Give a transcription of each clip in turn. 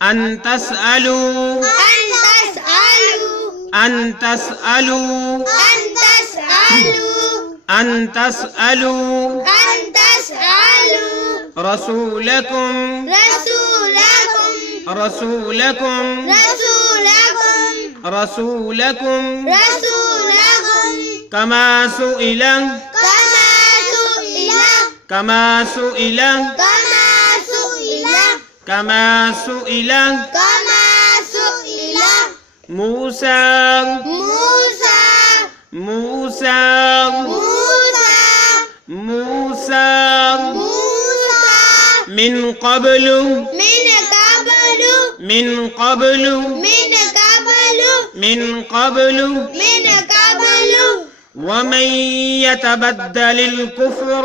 أن تسألوا رسولكم كما سئل موسى من قبل ومن يتبدل الكفر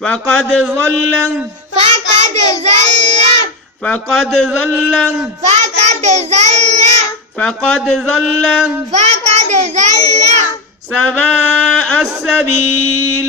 فقد ضل سواء السبيل।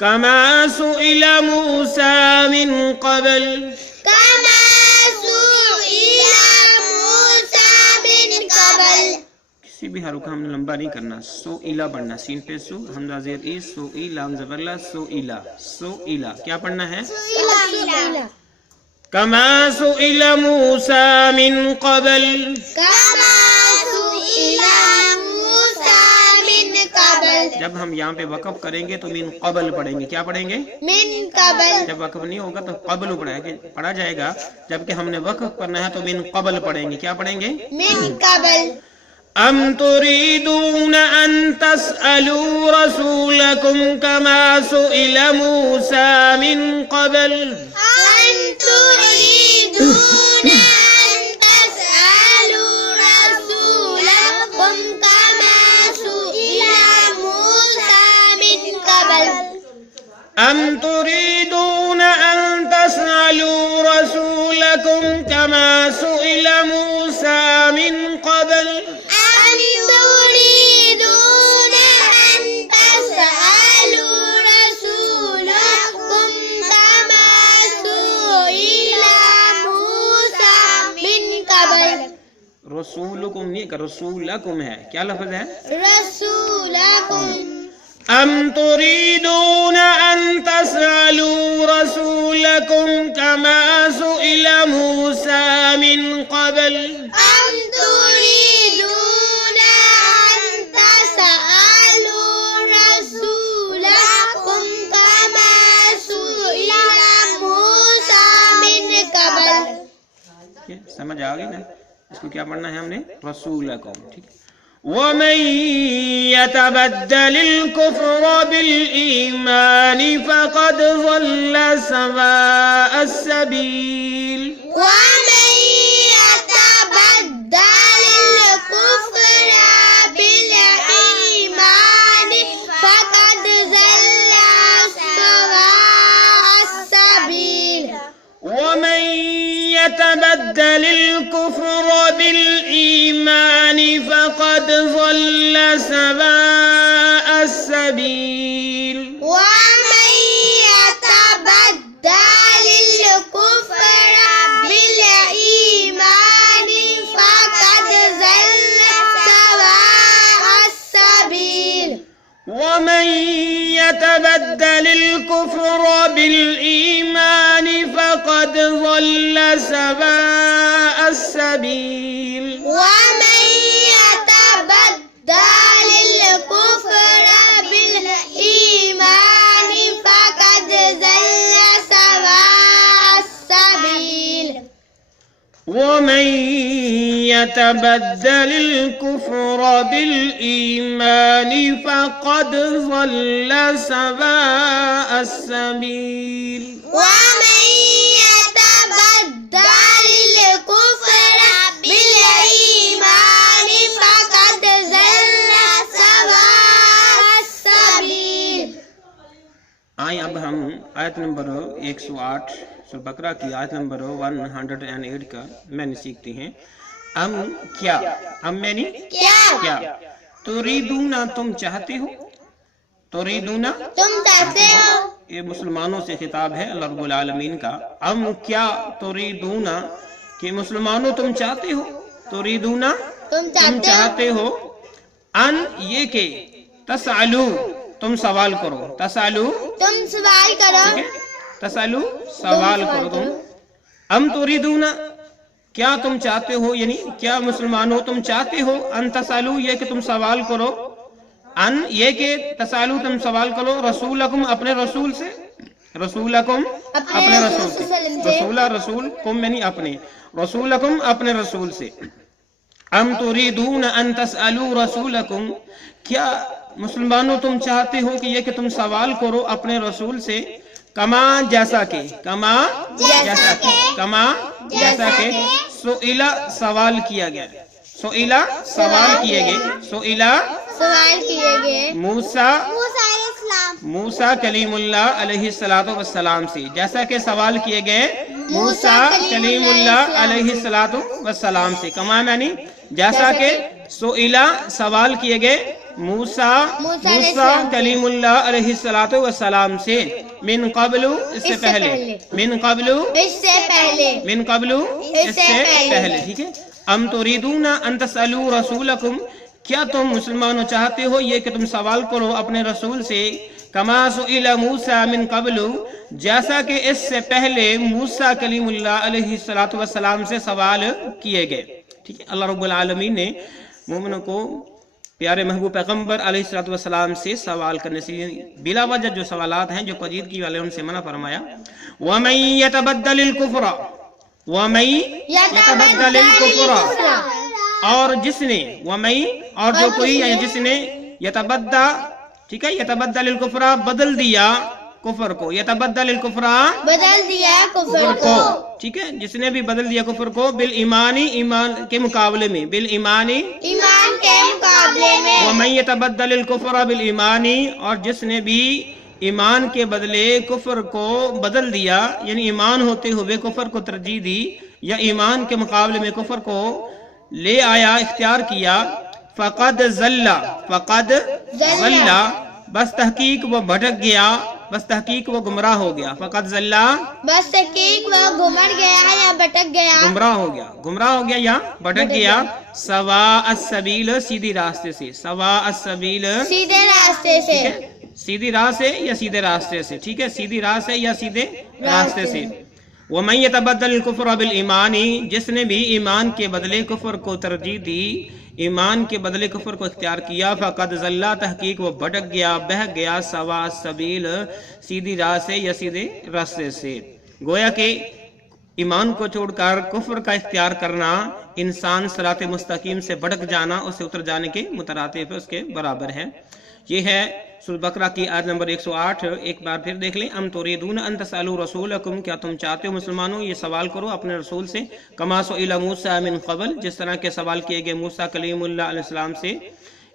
كما سئل موسى من قبل كما سئل موسى من قبل. کسی بھی حرف کا ہم نے لمبا نہیں کرنا. سو الا پڑھنا, سین پہ سو, حمزہ زیر ای, سو ای, لام زبر لا, سو الا, سو الا. کیا پڑھنا ہے؟ كما سئل موسى من قبل. كما سئل موسى من قبل. جب ہم یہاں پہ وقف کریں گے تو من قبل پڑھیں گے. کیا پڑھیں گے؟ من قبل. جب وقف نہیں ہوگا تو قبل پڑھا جائے گا. جبکہ ہم نے وقف کرنا ہے تو من قبل پڑھیں گے. کیا پڑھیں گے؟ من قبل. ام تريدون ان تسألوا رسولكم كما سئل موسى من قبل. أن تريدون أن تسألوا رسولكم كما سئل موسى من قبل. ام تريدون ان تسألوا رسولكم كما سئل موسى من قبل. أن تريدون أن تسألوا رسولكم كما سئل موسى من قبل. رسولكم نہیں کہ رسولکم ہے. کیا لفظ ہے؟ رسولكم. ام تريدون ان تسألوا رسولكم كما سئل موسى من قبل. أم تريدون أن تسألوا رسولكم كما سئل موسى من قبل. سمجھ آ گئی نا؟ اس کو کیا پڑھنا ہے ہم نے؟ رسولکم. ٹھیک ہے. ومن يتبدل الكفر بالإيمان فقد ضل سواء السبيل. ومن يتبدل الكفر بالإيمان فقد ضل سواء السبيل. ومن يتبدل الكفر بالإيمان فقد ضل سواء السبيل. ومن يتبدل الكفر بالإيمان فقد ضل سواء السبيل. ومن يتبدل الكفر بالإيمان فقد ضل سواء السبيل. ومن يتبدل الكفر بالإيمان فقد ضل سواء السبيل. ومن يتبدل الكفر بالإيمان فقد ضل سواء السبيل. ومن يتبدل الكفر بالإيمان فقد ضل سواء السبيل. آئیں اب ہم آیت نمبر 108 سورہ بقرہ کی آیت نمبر 108 کا معنی سیکھتے ہیں. ام کیا, ام معنی کیا. تریدون تم چاہتے ہو, تریدون تم چاہتے ہو. یہ مسلمانوں سے خطاب ہے اللہ رب العالمین کا. ام کیا تریدون کہ مسلمانوں تم چاہتے ہو, تریدون تم چاہتے ہو, ان یہ کہ تسالو تم سوال کرو, تسالو تم سوال کرو. ٹھیک ہے, تسالو سوال کرو تم. ام تریدون کیا تم چاہتے ہو, یعنی کیا مسلمانوں تم چاہتے ہو, ان تسالو یہ کہ تم سوال کرو, ان یہ کہ تسالو تم سوال کرو, رسولکم اپنے رسول سے, رسولکم اپنے رسول سے, رسولہ رسول کم یعنی اپنے, رسولکم اپنے رسول سے. ام تریدون ان تسالو رسولکم کیا مسلمانوں تم چاہتے ہو کہ یہ کہ تم سوال کرو اپنے رسول سے, کما جیسا کہ, کما جیسا کہ, کما جیسا کہ سئلہ سوال کیا گیا, سئلہ سوال کیے گئے, سئلہ سوال کیے گئے موسیٰ کلیم اللہ علیہ السلام سے, جیسا کہ سوال کیے گئے موسیٰ کلیم اللہ علیہ السلام سے. کما معنی جیسا کہ سئلہ سوال کیے گئے موسیٰ موسیٰ کلیم اللہ علیہ الصلوۃ والسلام سے، من قبل اس سے پہلے، من قبل اس سے پہلے، من قبل اس سے پہلے، ٹھیک ہے۔ ام تريدون ان تسألوا رسولکم، کیا تم مسلمانوں چاہتے ہو یہ کہ تم سوال کرو اپنے رسول سے، کما سئل موسیٰ من قبل، جیسا کہ اس سے پہلے موسیٰ کلیم اللہ علیہ الصلوۃ والسلام سے سوال کیے گئے، ٹھیک ہے۔ اللہ رب العالمین نے مومنوں کو پیارے محبوب پیغمبر علیہ الصلوۃ والسلام سے سوال کرنے سے، بلا وجہ جو سوالات ہیں جو پجیدگی والے ان سے منع فرمایا۔ وَمَن يَتَبَدَّلِ الْكُفْرَ، وَمَن يَتَبَدَّلِ الْكُفْرَ، اور جس نے، وَمَن اور جو کوئی یا جس نے، یتبدّا، ٹھیک ہے، یتبدل الکفر بدل دیا کفر کو، یتبدل الکفر بدل دیا کفر کو، ٹھیک ہے، جس نے بھی بدل دیا کفر کو، بالایمانی ایمان کے مقابلے میں، بالایمانی ایمان کے مقابلے میں، ومن یتبدل الکفر بالایمانی، اور جس نے بھی ایمان کے بدلے کفر کو بدل دیا، یعنی ایمان ہوتے ہوئے کفر کو ترجیح دی یا ایمان کے مقابلے میں کفر کو لے آیا، اختیار کیا، فقد ضل، فقد ضل، بس تحقیق وہ بھٹک گیا، بس تحقیق وہ گمراہ ہو گیا، فقد ضل، بس تحقیق وہ گمر گیا یا بھٹک گیا، گمراہ ہو گیا، گمراہ ہو گیا یا بھٹک گیا، سواء السبیل، سیدھی راستے سے، سواء السبیل، سیدھے راستے سے، سیدھی راہ سے یا سیدھے راستے سے، ٹھیک ہے، سیدھی راہ سے یا سیدھے راستے سے۔ وَمَن يَتَبَدَّلِ الْكُفْرَ بِالْإِيمَانِ، جس نے بھی ایمان کے بدلے کفر کو ترجیح دی، ایمان کے بدلے کفر کو اختیار کیا، فقد ضل، تحقیق وہ بھٹک گیا، بہک گیا، سواء السبیل، سیدھی راہ سے یا سیدھے راستے سے۔ گویا کہ ایمان کو چھوڑ کر کفر کا اختیار کرنا انسان صراط مستقیم سے بھٹک جانا، اس سے اتر جانے کے مترادف ہے، اس کے برابر ہے۔ یہ ہے سورۃ بقرہ کی آیت نمبر 108، ایک بار پھر دیکھ لیں۔ ام تريدون ان تسألوا رسولکم، کیا تم چاہتے ہو مسلمانوں یہ سوال کرو اپنے رسول سے، کما سئل موسیٰ من قبل، جس طرح کے سوال کیے گئے موسیٰ کلیم اللہ علیہ السلام سے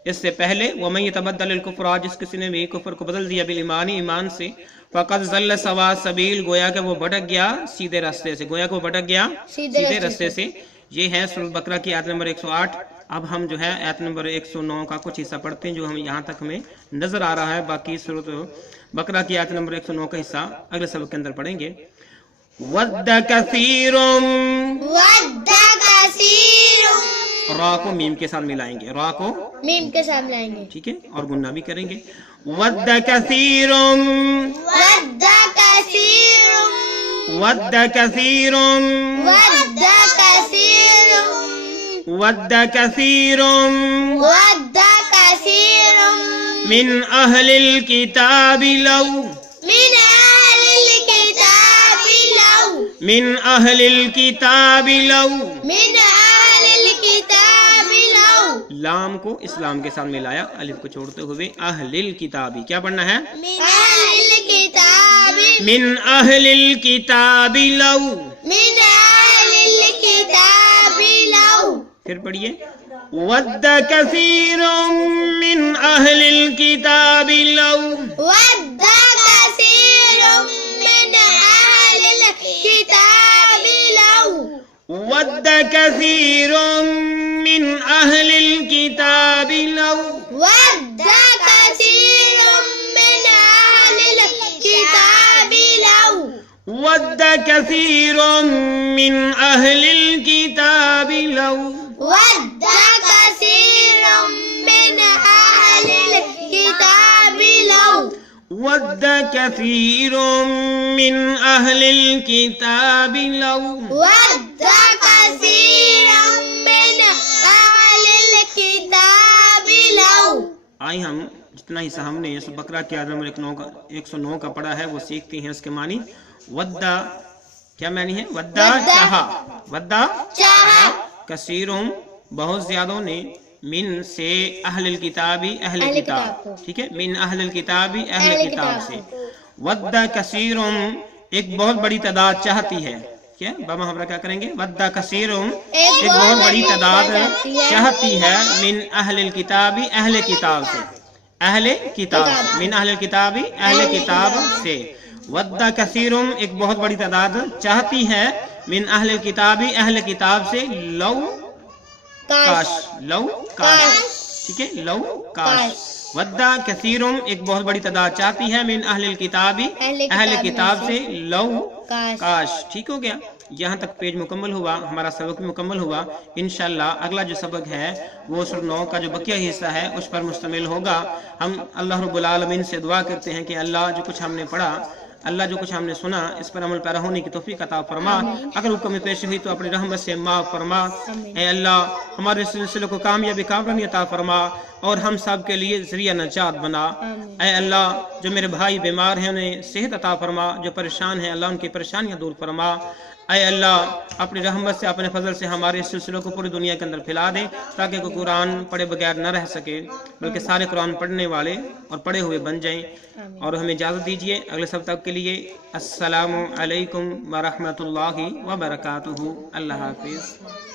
اس سے پہلے، ومن یتبدل الکفر، جس کسی نے بھی کفر کو بدل دیا بالایمان، ایمان سے، فقد ضل سواء السبیل، گویا کہ وہ بھٹک گیا سیدھے راستے سے، گویا کہ وہ بھٹک گیا سیدھے راستے سے۔ یہ ہے سورۃ بقرہ کی آیت نمبر 108۔ اب ہم جو ہے آیت نمبر 109 کا کچھ حصہ پڑھتے ہیں جو ہم یہاں تک ہمیں نظر آ رہا ہے، باقی سورۃ بقرہ کی آیت نمبر 109 کا حصہ اگلے سبق کے اندر پڑھیں گے۔ وَدَّ كَثِيرٌ، وَدَّ كَثِيرٌ، را کو میم کے ساتھ ملائیں گے، را کو میم کے ساتھ لائیں گے، ٹھیک ہے، اور گنہ بھی کریں گے۔ وَدَّ كَثِيرٌ، وَدَّ كَثِيرٌ، وَدَّ كَثِيرٌ، وَدَّ كَثِيرٌ، وَدَّ كَثِيرٌ وَدَّ كَثِيرٌ من أهل الكتاب لو، من أهل الكتاب لو، من أهل الكتاب لو، من أهل الكتاب لو، لام کو اسلام کے ساتھ ملایا، الف کو چھوڑتے ہوئے، اہل الکتابی، کیا پڑھنا ہے؟ من أهل الكتاب، من اہل الکتاب لو، من أهل الكتاب لو، پھر پڑھیے، ود کثیر من اہل الکتاب لو، ود كثير من أهل الكتاب لو، ود کثیر من اہل الکتاب لو، ود كثير من أهل الكتاب لو، ود کثیر من اہل الکتاب لو، ود كثير من أهل الكتاب لو، ود کثیر من اہل الکتاب لو، ود كثير من أهل الكتاب لو۔ آئیں ہم جتنا حصہ ہم نے اس بقرہ کی آیت نمبر 109 کا پڑھا ہے وہ سیکھتے ہیں اس کے معنی۔ ودا کیا معنی ہے؟ ودا چاہا، ودا چاہا، کثیرم بہت زیادوں نے، من سے اہل الکتابی، اہل کتاب، ٹھیک ہے، من اہل الکتابی، اہل کتاب سے، ودا کثیرم ایک بہت بڑی تعداد چاہتی ہے، کیا با محاورہ کیا کریں گے؟ ودا کثیرم ایک بہت بڑی تعداد چاہتی ہے، من اہل الکتابی، اہل کتاب سے، اہل کتاب، من اہل الکتابی، اہل کتاب سے، ودا کثیرم ایک بہت بڑی تعداد چاہتی ہے، من اہل الکتابی، اہل کتاب سے، لو کاش، لو کاش، ٹھیک ہے، لو کاش. ودہ کثیرم ایک بہت بڑی تعداد چاہتی ہے، من اہل الکتاب اہل کتاب سے، لو کاش. ٹھیک ہو گیا، یہاں تک پیج مکمل ہوا، ہمارا سبق بھی مکمل ہوا. انشاءاللہ اگلا جو سبق ہے وہ سورہ 9 کا جو بقیہ حصہ ہے اس پر مشتمل ہوگا. ہم اللہ رب العالمین سے دعا کرتے ہیں کہ اللہ جو کچھ ہم نے پڑھا، اللہ جو کچھ ہم نے سنا، اس پر عمل پیرا ہونے کی توفیق عطا فرما. اگر حکم میں پیش ہوئی تو اپنی رحمت سے معاف فرما. اے اللہ ہمارے سلسلے کو کامیابی کامرانی عطا فرما اور ہم سب کے لیے ذریعہ نجات بنا. اے اللہ جو میرے بھائی بیمار ہیں انہیں صحت عطا فرما، جو پریشان ہیں اللہ ان کی پریشانیاں دور فرما. اے اللہ اپنی رحمت سے اپنے فضل سے ہمارے اس سلسلے کو پوری دنیا کے اندر پھیلا دے تاکہ کوئی قرآن پڑھے بغیر نہ رہ سکے، بلکہ سارے قرآن پڑھنے والے اور پڑھے ہوئے بن جائیں. اور ہمیں اجازت دیجیے اگلے سبق کے لیے. السلام علیکم ورحمۃ اللہ وبرکاتہ. اللہ حافظ.